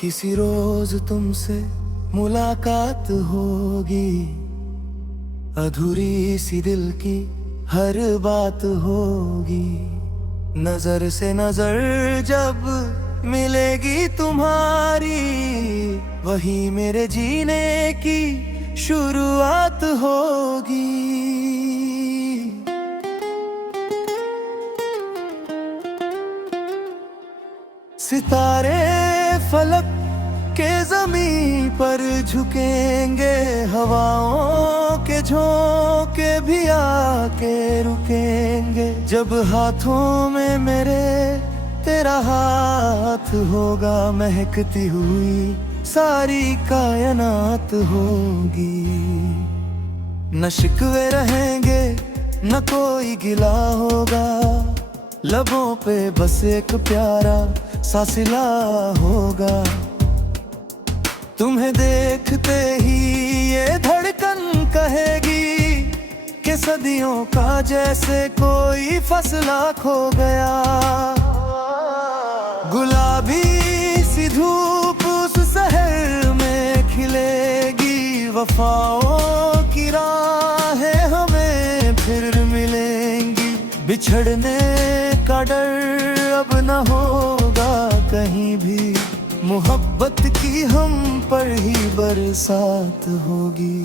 किसी रोज तुमसे मुलाकात होगी, अधूरी सी दिल की हर बात होगी। नजर से नजर जब मिलेगी तुम्हारी, वही मेरे जीने की शुरुआत होगी। सितारे फलक के ज़मीं पर झुकेंगे, हवाओं के झोंके भी आके रुकेंगे। जब हाथों में मेरे तेरा हाथ होगा, महकती हुई सारी कायनात होगी। न शिकवे रहेंगे न कोई गिला होगा, लबों पे बस एक प्यारा सा सिला होगा। तुम्हें देखते ही ये धड़कन कहेगी कि सदियों का जैसे कोई फसला खो गया। गुलाबी सी धूप उस शहर में खिलेगी, वफाओं की राहें हमें फिर मिलेंगी। बिछड़ने का डर अब न होगा कहीं भी, मोहब्बत की हम पर ही बरसात होगी।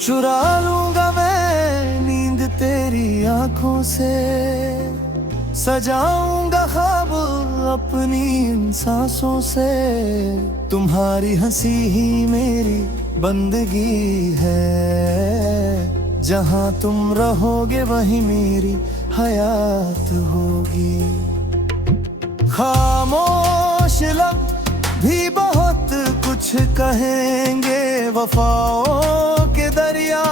चुरा लूंगा मैं नींद तेरी आंखों से, सजाऊंगा ख्वाब अपनी इन सांसों से। तुम्हारी हंसी ही मेरी बंदगी है, जहां तुम रहोगे वहीं मेरी हयात होगी। खामोश लब भी बहुत कुछ कहेंगे, वफाओं के दरिया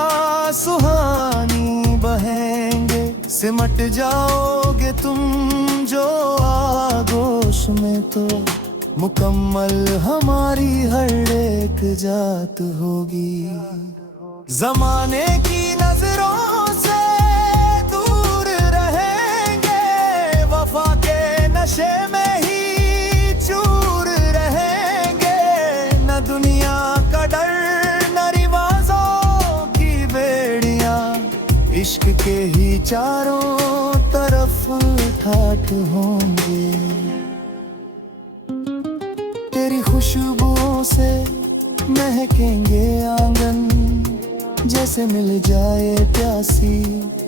सुहानी बहेंगे। सिमट जाओगे तुम जो आगोश में, तो मुकम्मल हमारी हर एक जात होगी। ज़माने की नजरों से दूर रहेंगे, वफा के नशे में ही चूर रहेंगे। न दुनिया का डर न रिवाजों की बेड़ियां, इश्क के ही चारों तरफ ठाठ होंगे। तेरी खुशबुओं से महकेंगे आंगन, जैसे मिल जाए प्यासी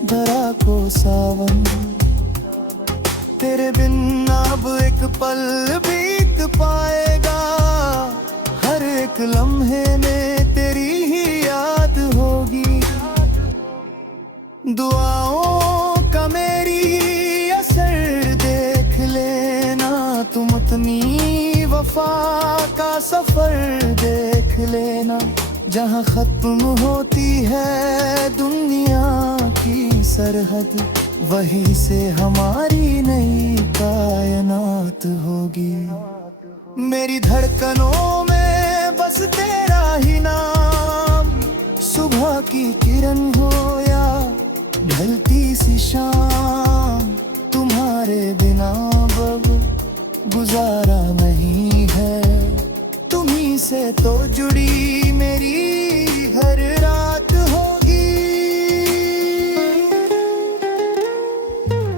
धरा को सावन। तेरे बिन अब एक पल बीत पाएगा, हर एक लम्हे में तेरी ही याद होगी। दुआओं का मेरी असर देख लेना, तुम उतनी वफा का सफर देख लेना। जहाँ खत्म होती है दुनिया की सरहद, वहीं से हमारी नई कायनात होगी। मेरी धड़कनों में बस तेरा ही नाम, सुबह की किरण हो या ढलती सी शाम। तुम्हारे बिना अब गुजारा नहीं है, तुम्हीं से तो जुड़ी मेरी हर रात होगी।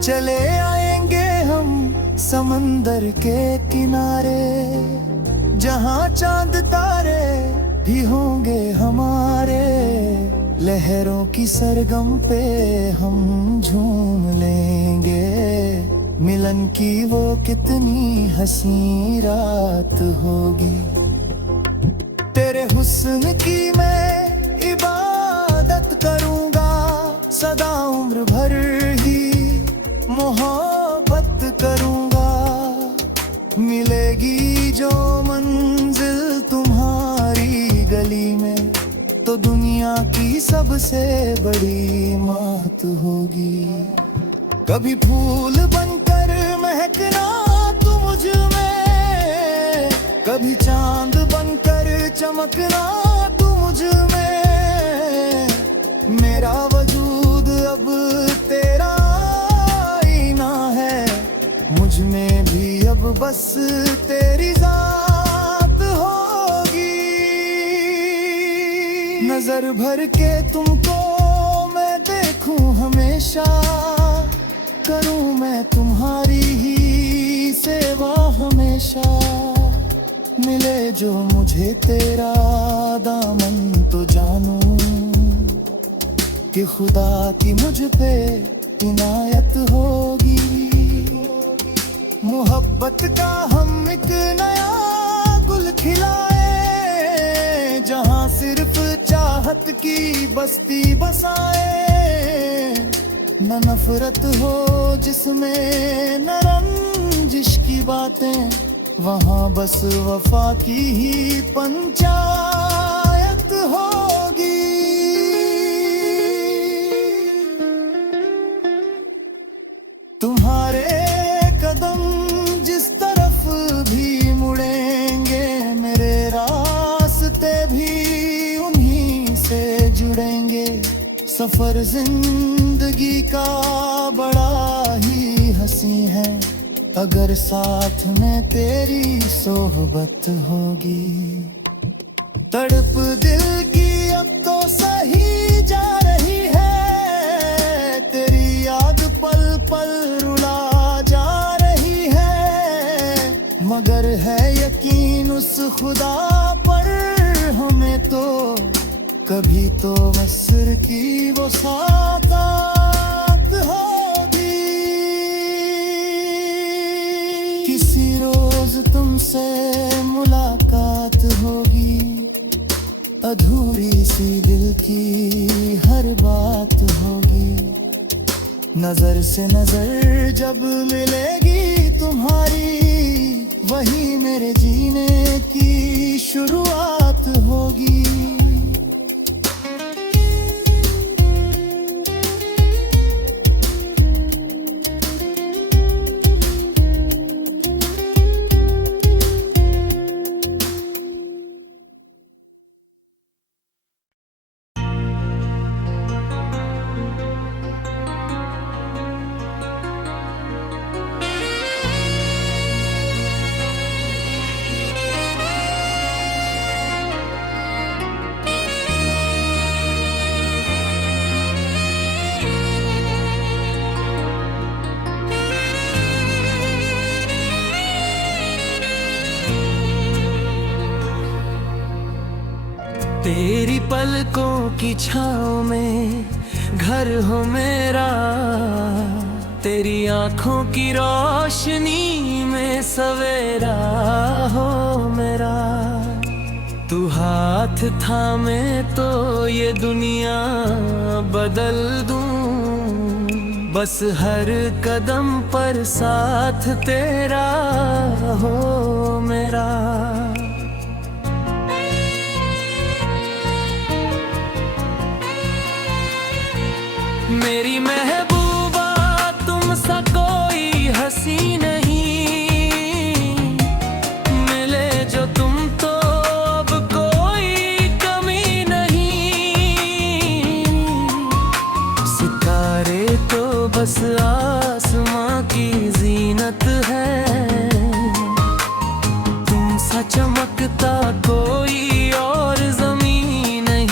चले आएंगे हम समंदर के किनारे, जहाँ चांद तारे भी होंगे हमारे। लहरों की सरगम पे हम झूम लेंगे, मिलन की वो कितनी हंसी रात होगी। तेरे हुस्न की मैं इबादत करूंगा, सदा उम्र भर ही मोहब्बत करूंगा। मिलेगी जो मंजिल तुम्हारी गली में, तो दुनिया की सबसे बड़ी मात होगी। कभी फूल बनकर महकना तू मुझ में, कभी चांद बनकर चमकना तू मुझ में। बस तेरी जात होगी। नजर भर के तुमको मैं देखूं हमेशा, करूं मैं तुम्हारी ही सेवा हमेशा। मिले जो मुझे तेरा दामन तो जानूं कि खुदा की मुझ पे इनायत होगी। मोहब्बत का हम एक नया गुल खिलाए, जहां सिर्फ चाहत की बस्ती बसाए। न नफरत हो जिसमें न रंजिश की बातें, वहाँ बस वफा की ही पंचायत होगी। तुम्हारे कदम जिस तरफ भी मुड़ेंगे, मेरे रास्ते भी उन्हीं से जुड़ेंगे। सफर जिंदगी का बड़ा ही हंसी है, अगर साथ में तेरी सोहबत होगी। तड़प दिल की अब तो सही जा रही है, तेरी याद पल पल रुला जा रही है। मगर है यकीन उस खुदा पर हमें तो, कभी तो मस्र की वो साक़ात होगी। किसी रोज तुमसे मुलाकात होगी, अधूरी सी दिल की हर बात होगी। नजर से नजर जब मिलेगी तुम्हारी, वही मेरे जीने की शुरुआत होगी। तेरी पलकों की छाँव में घर हो मेरा, तेरी आँखों की रोशनी में सवेरा हो मेरा। तू हाथ थामे तो ये दुनिया बदल दूं, बस हर कदम पर साथ तेरा हो मेरा। मेरी महबूबा तुम सा कोई हंसी नहीं, मिले जो तुम तो अब कोई कमी नहीं। सितारे तो बस आसमां की जीनत है, तुम सा चमकता कोई और ज़मीं नहीं।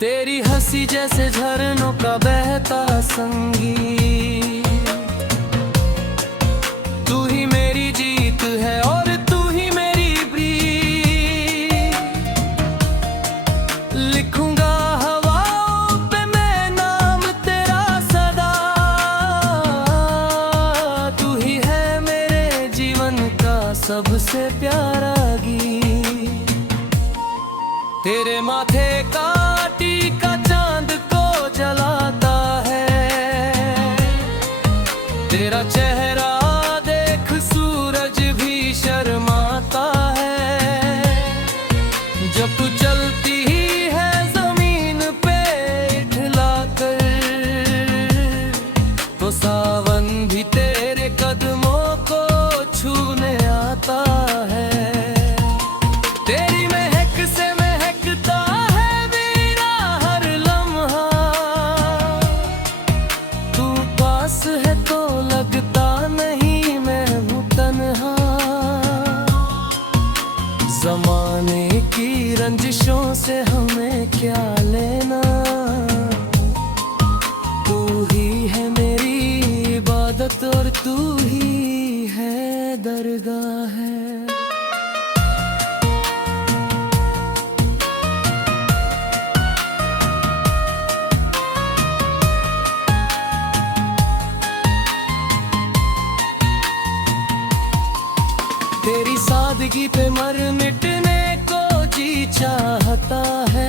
तेरी हंसी जैसे झरनों का बहता संगीत, तू ही मेरी जीत है और तू ही मेरी प्रीत। लिखूंगा हवाओं पे मैं नाम तेरा सदा, तू ही है मेरे जीवन का सबसे प्यारा गीत। तेरे माथे का टीका चांद को जलाता है, तेरा चेहरा देख सूरज भी शर्माता है। जब तू चलती ही है जमीन पे इठलाकर, तो सावन भी तेरे कदमों को छूने आता है। तेरी महक से महकता है भी जमाने की रंजिशों से हमें क्या लेना, तू ही है मेरी इबादत और तू ही है दरगाह है। तेरी सादगी पे मर मिटने को जी चाहता है,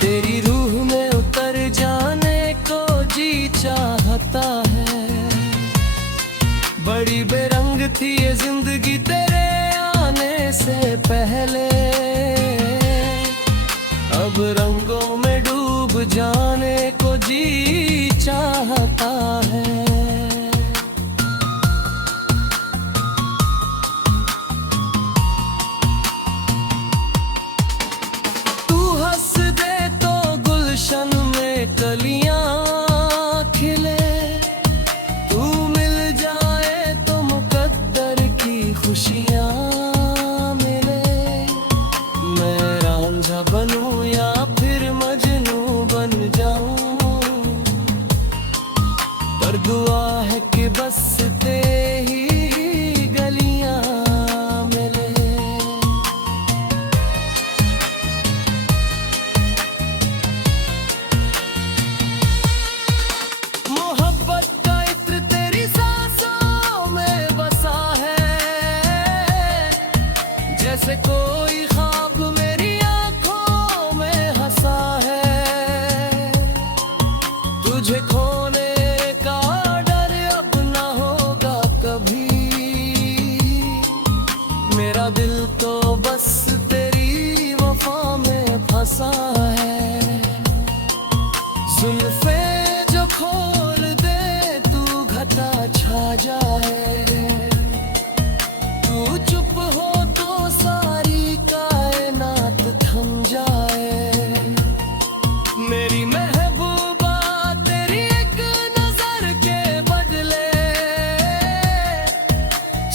तेरी रूह में उतर जाने को जी चाहता है। बड़ी बेरंग थी ये जिंदगी तेरे आने से पहले, अब रंगों में डूब जाने को जी चाहता है। कलियां खिले, तू मिल जाए तो मुकद्दर की खुशियां मिले। मैं रांझा बनूं या फिर मजनू बन जाऊं, पर दुआ है कि बस तेरी गलियां मिले। जैसे कोई ख्वाब मेरी आंखों में हंसा है, तुझे खोने का डर अब ना होगा कभी। मेरा दिल तो बस तेरी वफा में फंसा है। जुल्फे जो खोल दे तू घटा छा जाए, तू चुप हो सारी कायनात थम जाए। मेरी महबूबा तेरी एक नजर के बदले,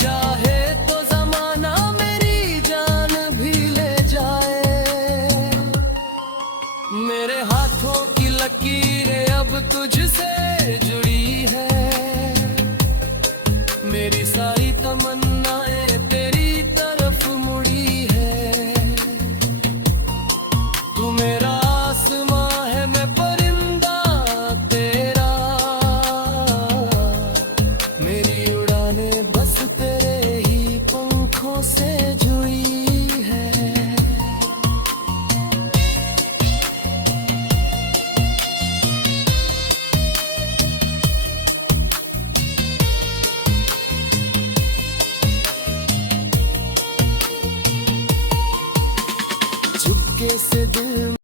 चाहे तो जमाना मेरी जान भी ले जाए। मेरे हाथों की लकीरें अब तुझसे